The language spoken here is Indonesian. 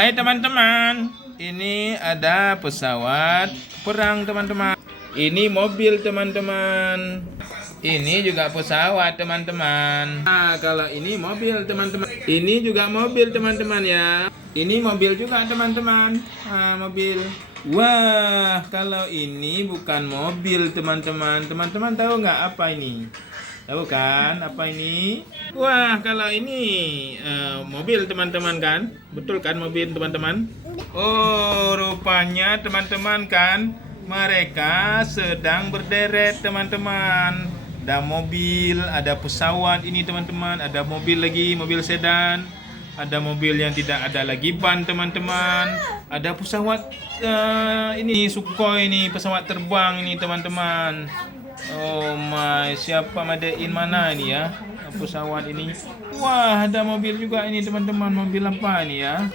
Hai teman-teman, ini ada pesawat perang teman-teman. Ini mobil teman-teman. Ini juga pesawat teman-teman. Nah, kalau ini mobil teman-teman. Ini juga mobil teman-teman ya. Ini mobil juga teman-teman. Nah, mobil. Wah, kalau ini bukan mobil teman-teman. Teman-teman tahu nggak apa ini? Tahu kan apa ini? Wah, kalau ini mobil teman-teman kan? Betul kan mobil teman-teman? Oh, rupanya teman-teman kan mereka sedang berderet teman-teman. Ada mobil, ada pesawat ini teman-teman, ada mobil lagi, mobil sedan. Ada mobil yang tidak ada lagi ban teman-teman. Ada pesawat ini Sukhoi ini, pesawat terbang ini teman-teman. Oh my, siapa Madain mana ini ya? Pesawat ini. Wah, ada mobil juga ini teman-teman. Mobil apa ini ya?